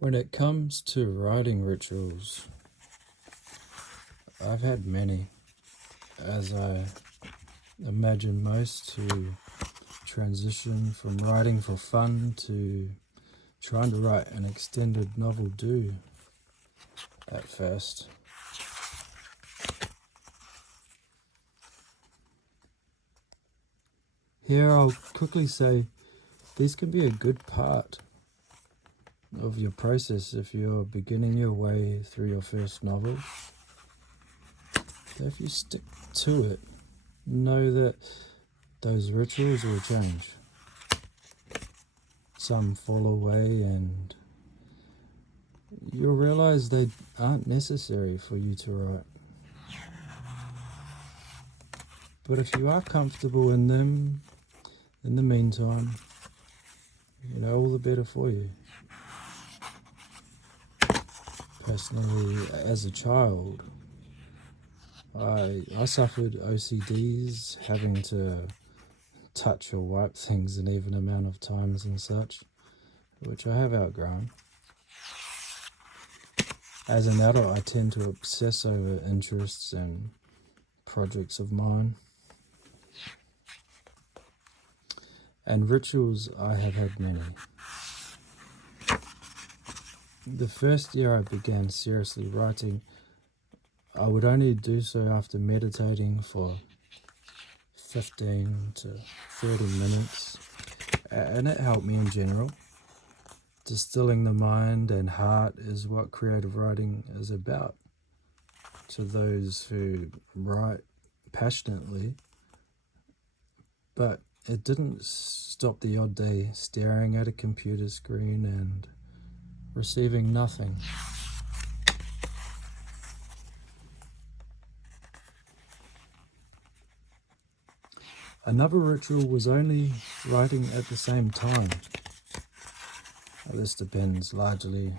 When it comes to writing rituals, I've had many, as I imagine most who transition from writing for fun to trying to write an extended novel do at first. Here I'll quickly say these can be a good part of your process if you're beginning your way through your first novel. So if you stick to it, know that those rituals will change. Some fall away and you'll realize they aren't necessary for you to write. But if you are comfortable in them, in the meantime, all the better for you. Personally, as a child, I suffered OCDs, having to touch or wipe things an even amount of times and such, which I have outgrown. As an adult, I tend to obsess over interests and projects of mine. And rituals, I have had many. The first year I began seriously writing, I would only do so after meditating for 15 to 30 minutes, and it helped me in general. Distilling the mind and heart is what creative writing is about. To those who write passionately, but it didn't stop the odd day staring at a computer screen and receiving nothing. Another ritual was only writing at the same time. This depends largely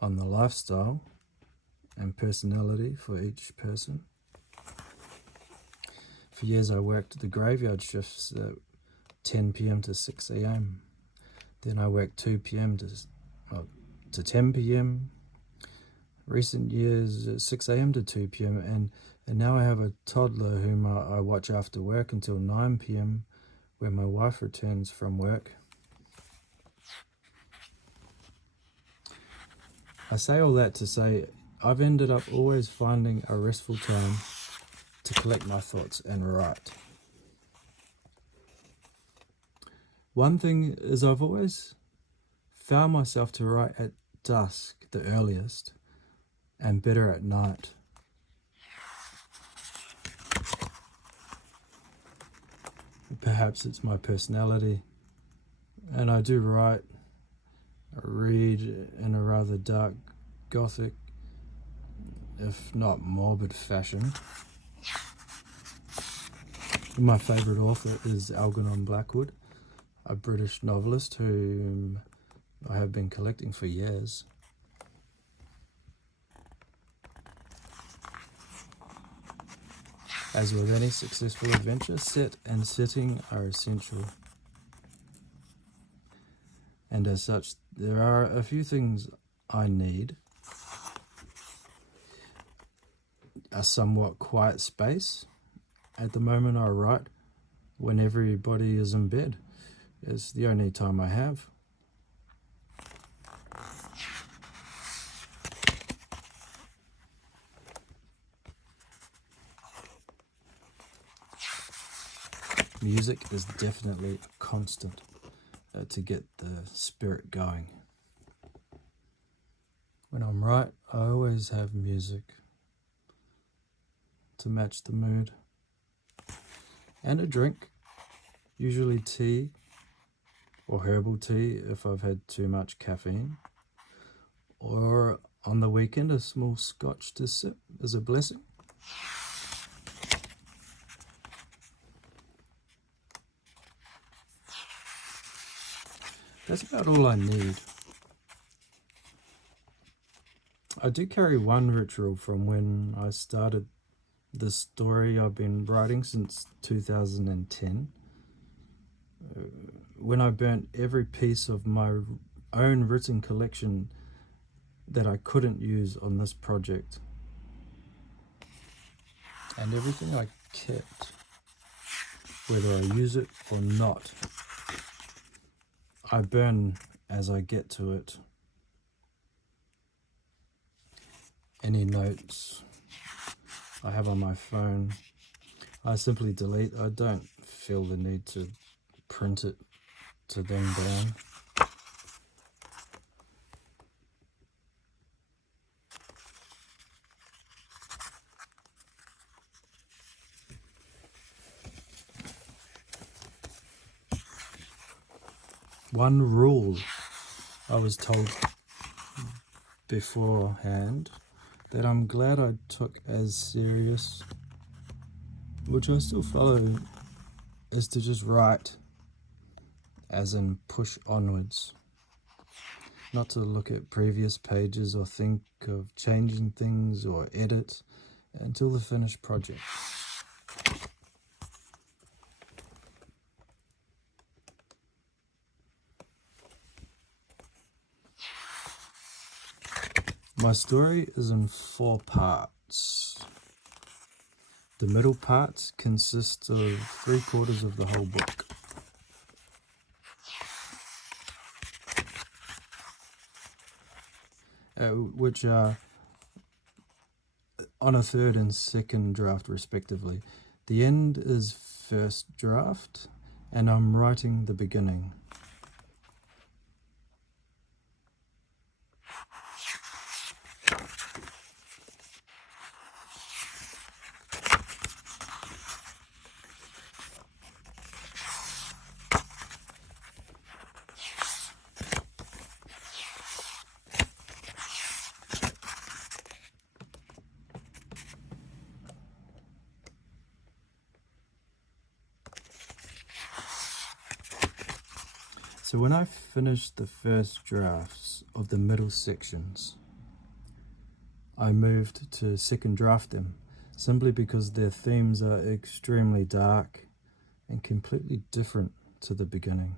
on the lifestyle and personality for each person. For years I worked the graveyard shifts at 10 p.m. to 6 a.m. Then I worked 2 p.m. to 10 p.m. Recent years 6 a.m. to 2 p.m. And now I have a toddler whom I watch after work until 9 p.m. when my wife returns from work. I say all that to say I've ended up always finding a restful time to collect my thoughts and write. One thing is I've always found myself to write at dusk the earliest and better at night. Perhaps it's my personality, and I do read in a rather dark, gothic, if not morbid fashion. My favourite author is Algernon Blackwood, a British novelist whom I have been collecting for years. As with any successful adventure, set and setting are essential. And as such, there are a few things I need. A somewhat quiet space. At the moment I write when everybody is in bed. It's the only time I have. Music is definitely a constant to get the spirit going. When I'm right, I always have music to match the mood. And a drink, usually tea or herbal tea if I've had too much caffeine. Or on the weekend, a small scotch to sip is a blessing. That's about all I need. I do carry one ritual from when I started the story I've been writing since 2010. When I burnt every piece of my own written collection that I couldn't use on this project. And everything I kept, whether I use it or not, I burn as I get to it. Any notes I have on my phone, I simply delete. I don't feel the need to print it to then burn. One rule I was told beforehand that I'm glad I took as serious, which I still follow, is to just write, as in push onwards. Not to look at previous pages or think of changing things or edit until the finished project. My story is in 4 parts. The middle part consists of 3/4 of the whole book. Which are on a 3rd and 2nd draft respectively. The end is 1st draft, and I'm writing the beginning. So when I finished the 1st drafts of the middle sections, I moved to 2nd draft them, simply because their themes are extremely dark and completely different to the beginning.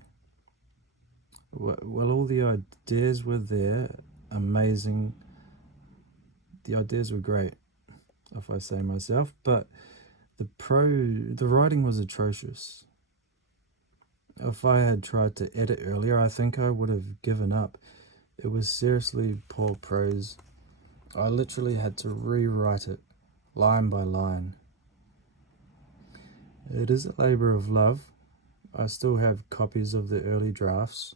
Well, all the ideas were there, amazing. The ideas were great, if I say myself, but the writing was atrocious. If I had tried to edit earlier, I think I would have given up. It was seriously poor prose. I literally had to rewrite it, line by line. It is a labor of love. I still have copies of the early drafts,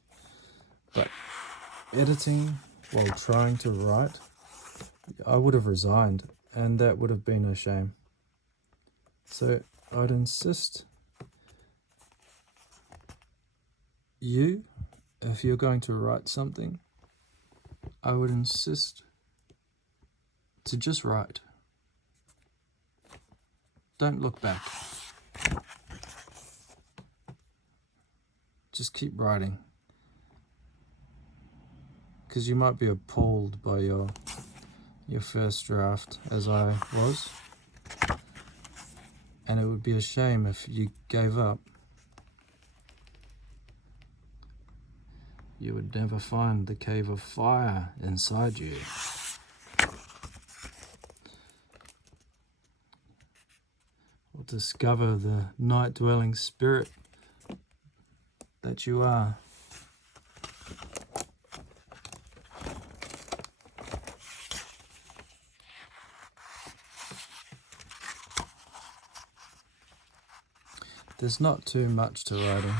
but editing while trying to write, I would have resigned, and that would have been a shame. So I'd insist if you're going to write something, I would insist to just write. Don't look back. Just keep writing. Because you might be appalled by your 1st draft, as I was. And it would be a shame if you gave up. You would never find the cave of fire inside you. Or discover the night-dwelling spirit that you are. There's not too much to writing.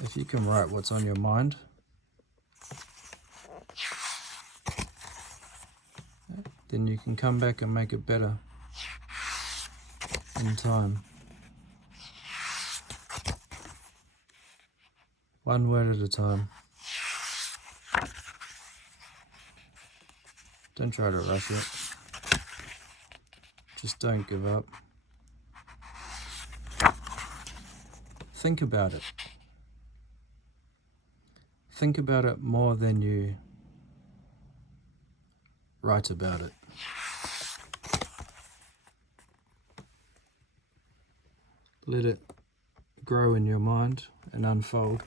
If you can write what's on your mind, then you can come back and make it better in time. One word at a time. Don't try to rush it. Just don't give up. Think about it. Think about it more than you write about it. Let it grow in your mind and unfold.